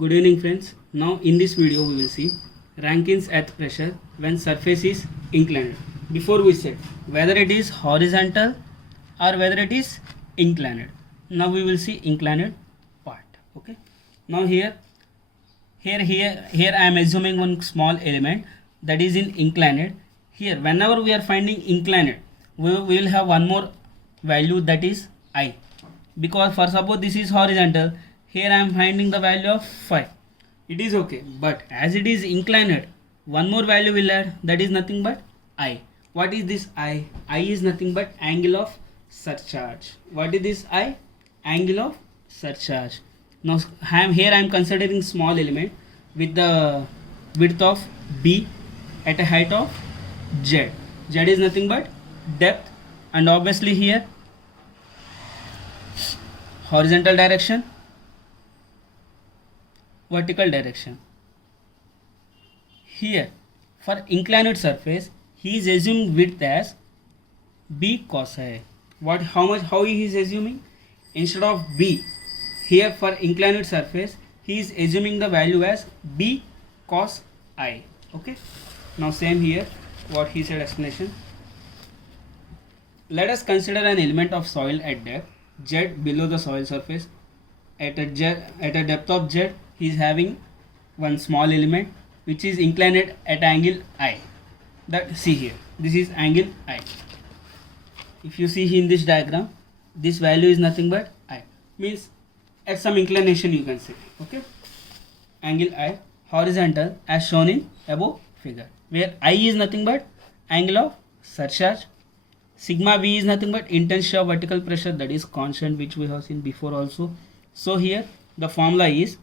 Good evening friends. Now in this video we will see Rankins earth pressure when surface is inclined. Before we said whether it is horizontal or whether it is inclined. Now we will see inclined part. Okay. Now here I am assuming one small element that is in inclined. Here whenever we are finding inclined, we will have one more value that is I. Because for suppose this is horizontal, here I am finding the value of 5. It is okay, but as it is inclined, one more value will add, that is nothing but I. What is this I? I is nothing but angle of surcharge. What is this I? Angle of surcharge. Now I am considering small element with the width of B at a height of Z. Z is nothing but depth, and obviously here horizontal direction, vertical direction. Here for inclined surface he is assuming width as B cos A. How he is assuming? Instead of B, here for inclined surface he is assuming the value as B cos I. Okay. Now same here what he said explanation. Let us consider an element of soil at depth Z below the soil surface. At a depth of Z he is having one small element which is inclined at angle I. That see here, this is angle I. If you see in this diagram, this value is nothing but I, means at some inclination you can say. Okay, angle I horizontal as shown in above figure, where I is nothing but angle of surcharge. Sigma V is nothing but intensity of vertical pressure, that is constant, which we have seen before also. So here the formula is,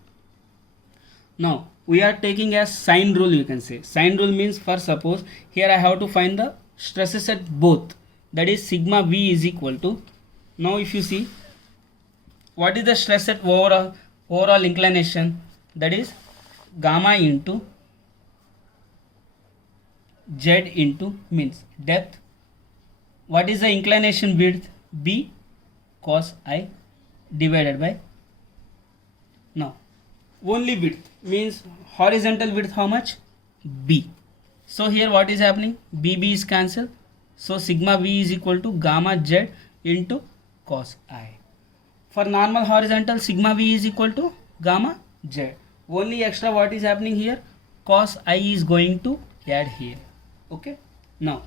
now we are taking as sine rule, you can say. Sine rule means, for suppose here I have to find the stresses at both, that is sigma V is equal to, now if you see what is the stress at overall inclination, that is gamma into Z into means depth. What is the inclination width? B cos I divided by, now only width means horizontal width how much? B. So here what is happening? B is cancelled. So sigma V is equal to gamma Z into cos I. For normal horizontal, sigma V is equal to gamma Z. Only extra what is happening here? Cos I is going to add here. Okay. Now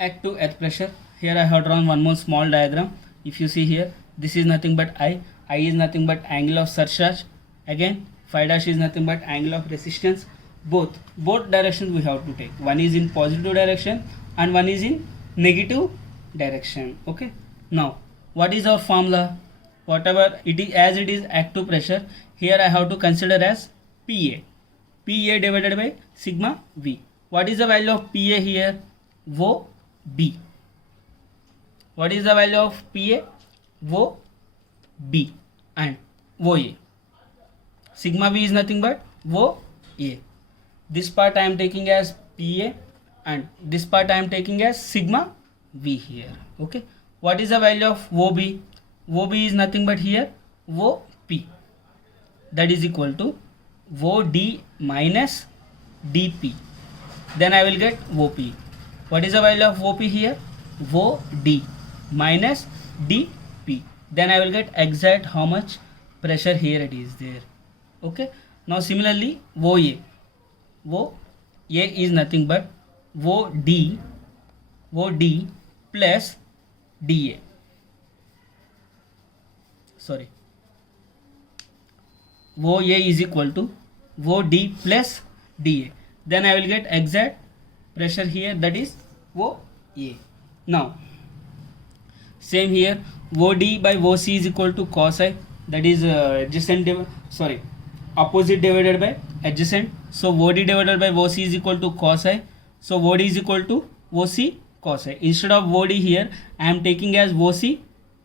at to earth pressure, here I have drawn one more small diagram. If you see here, this is nothing but I is nothing but angle of surcharge, again phi dash is nothing but angle of resistance. Both directions we have to take, one is in positive direction and one is in negative direction. Okay, now what is our formula? Whatever it is, as it is active pressure, here I have to consider as PA divided by sigma V. What is the value of PA here? Wo B. What is the value of PA? Wo B and Wo A. Sigma V is nothing but Wo A. This part I am taking as PA and this part I am taking as sigma V here. Okay. What is the value of Wo B? Wo B is nothing but here Wo P. That is equal to Wo D minus dP. Then I will get Wo P. What is the value of OP here? Wo D minus dP. Then I will get exact how much pressure here it is there. Okay. Now similarly Wo A is nothing but Wo D plus dA. Sorry. Wo A is equal to Wo D plus dA. Then I will get exact pressure here, that is Wo A. Now same here, Wo D by Wo C is equal to cos I, that is opposite divided by adjacent. So Wo D divided by Wo C is equal to cos I. So Wo D is equal to Wo C cos I. Instead of Wo D here I am taking as Wo C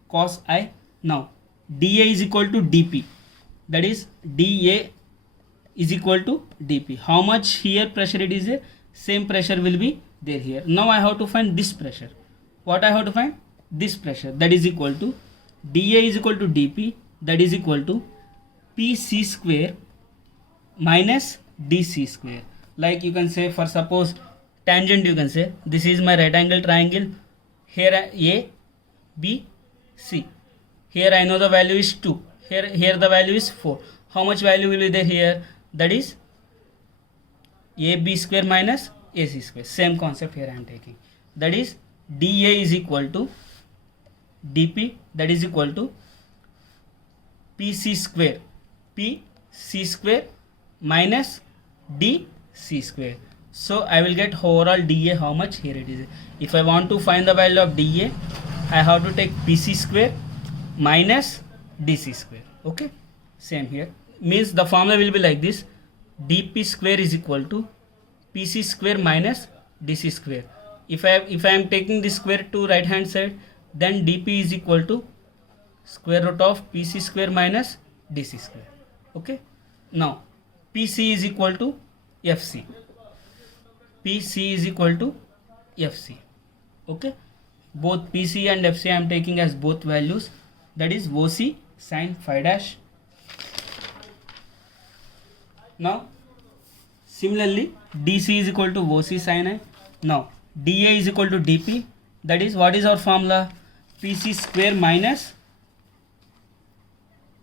cos I. Now dA is equal to dP, that is dA is equal to dP. How much here pressure it is there? Same pressure will be there here. Now I have to find this pressure. What I have to find? This pressure, that is equal to dA is equal to dP, that is equal to PC square minus DC square. Like you can say, for suppose tangent, you can say this is my right angle triangle. Here A, B, C. Here I know the value is 2. Here the value is 4. How much value will be there here? That is AB square minus AC square. Same concept here I am taking. That is DA is equal to DP, that is equal to PC square minus DC square. So I will get overall DA how much? Here it is. If I want to find the value of DA, I have to take PC square minus DC square. Okay, same here. Means the formula will be like this: DP square is equal to PC square minus DC square. If I am taking this square to right hand side, then DP is equal to square root of PC square minus DC square. Okay, now PC is equal to FC. PC is equal to FC. Okay, both PC and FC I am taking as both values, that is OC sin phi dash. Now similarly DC is equal to OC sin I. Now DA is equal to DP, that is, what is our formula? PC square minus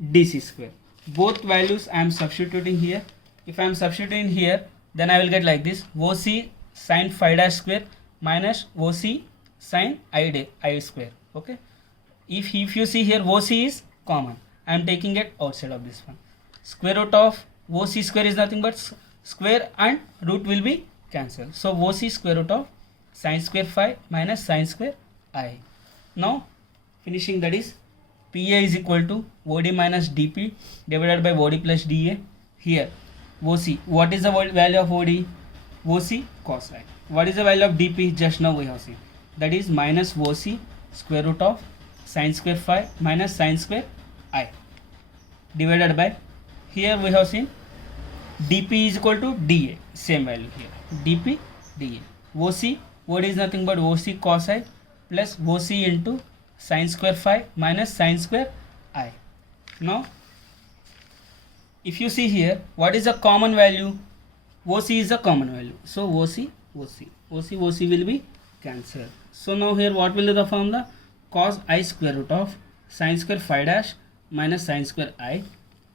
DC square. Both values I am substituting here. If I am substituting here, then I will get like this: OC sin phi dash square minus OC sin I square. Okay, if you see here, OC is common, I am taking it outside of this one. Square root of OC square is nothing but square, and root will be cancelled. So OC square root of sin square phi minus sin square I. Now finishing, that is PA is equal to OD minus DP divided by OD plus DA. Here OC, what is the value of OD? OC cos I. What is the value of DP? Just now we have seen, that is minus OC square root of sin square phi minus sin square I divided by, here we have seen DP is equal to DA, same value here, DP DA. OC, what is nothing but OC cos I plus OC into sin square phi minus sin square I. Now if you see here, what is the common value? OC is a common value, so OC will be cancelled. So now here what will be the formula? Cos I square root of sin square phi dash minus sin square I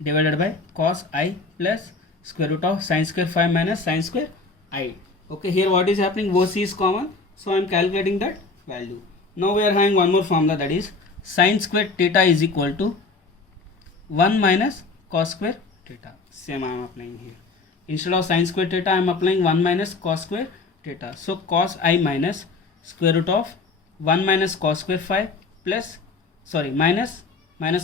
divided by cos I plus square root of sin square phi minus sin square I. Okay, here what is happening? OC is common, so I am calculating that value. Now we are having one more formula, that is sin square theta is equal to 1 minus cos square theta. Same I am applying here. Instead of sin square theta, I am applying 1 minus cos square theta. So cos I minus square root of 1 minus cos square phi plus, sorry, minus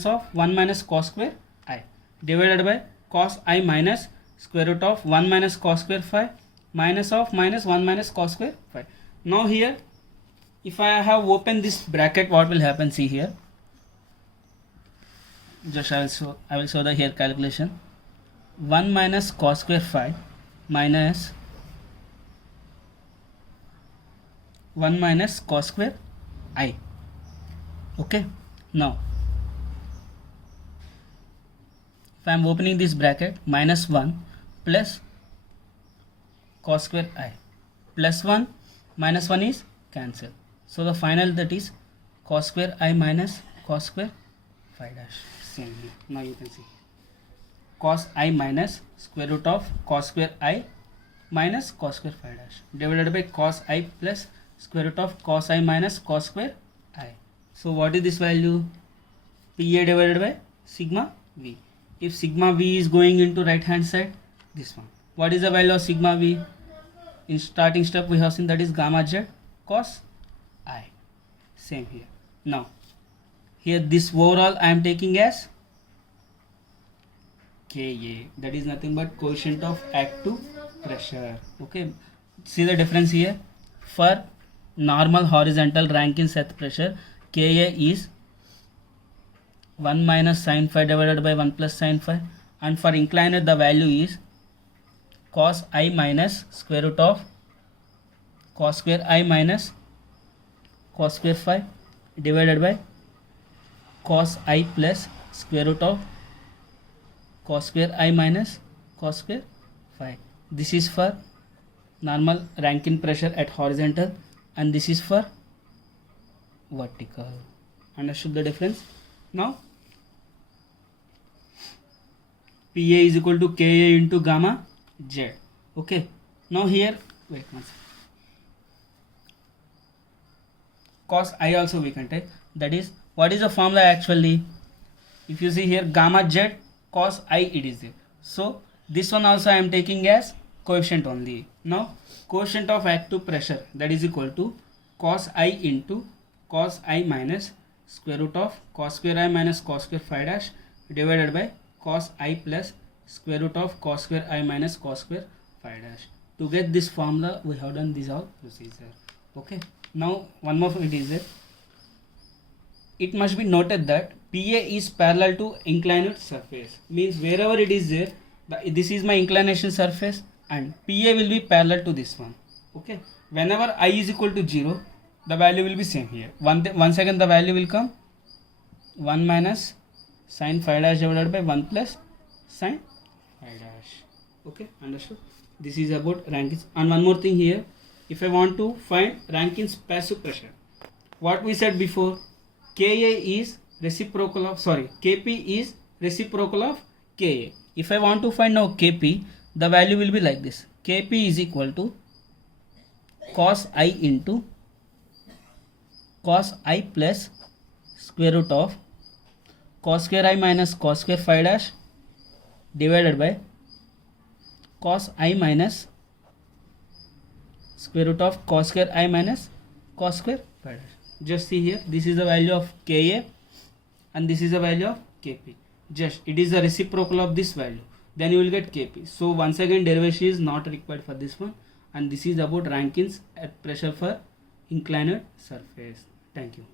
of 1 minus cos square I divided by cos I minus square root of 1 minus cos square phi minus of minus 1 minus cos square phi. Now here, if I have opened this bracket, what will happen? See here, just I will show the here calculation. 1 minus cos square phi minus 1 minus cos square I. Okay, now if I am opening this bracket, minus 1 plus cos square I plus 1 minus 1 is cancelled. So the final, that is cos square I minus cos square phi dash. Same here. Now you can see cos I minus square root of cos square I minus cos square phi dash divided by cos I plus square root of cos I minus cos square I. So what is this value? PA divided by sigma V. If sigma V is going into right hand side, this one. What is the value of sigma V? In starting step we have seen, that is gamma z cos I. Same here. Now here this overall I am taking as Ka, that is nothing but coefficient of active pressure. Okay, see the difference here. For normal horizontal Rankine set pressure, Ka is 1 minus sin phi divided by 1 plus sin phi, and for inclined the value is cos I minus square root of cos square I minus cos square phi divided by cos I plus square root of cos square I minus cos square phi. This is for normal Rankine pressure at horizontal, and this is for vertical. Understood the difference? Now PA is equal to Ka into gamma Z. Okay. Now here, wait one second. Cos I also we can take. That is, what is the formula actually? If you see here, gamma Z cos I it is there. So this one also I am taking as coefficient only. Now coefficient of active pressure, that is equal to cos I into cos I minus square root of cos square I minus cos square phi dash divided by cos I plus square root of cos square I minus cos square phi dash. To get this formula, we have done this all procedure. Okay. Now one more it is there. It must be noted that PA is parallel to inclined surface. Means wherever it is there, this is my inclination surface, and PA will be parallel to this one. Okay. Whenever I is equal to 0, the value will be same here. Once again the value will come 1 minus sin phi dash divided by 1 plus sin phi dash. Okay, understood? This is about Rankine's. And one more thing here, if I want to find Rankine's passive pressure, what we said before, Ka is reciprocal of, Kp is reciprocal of Ka. If I want to find now Kp, the value will be like this. Kp is equal to cos I into cos I plus square root of cos square I minus cos square phi dash divided by cos I minus square root of cos square I minus cos square phi dash. Just see here, this is the value of Ka and this is the value of Kp. Just it is the reciprocal of this value, then you will get Kp. So once again derivation is not required for this one, and this is about Rankine's at pressure for inclined surface. Thank you.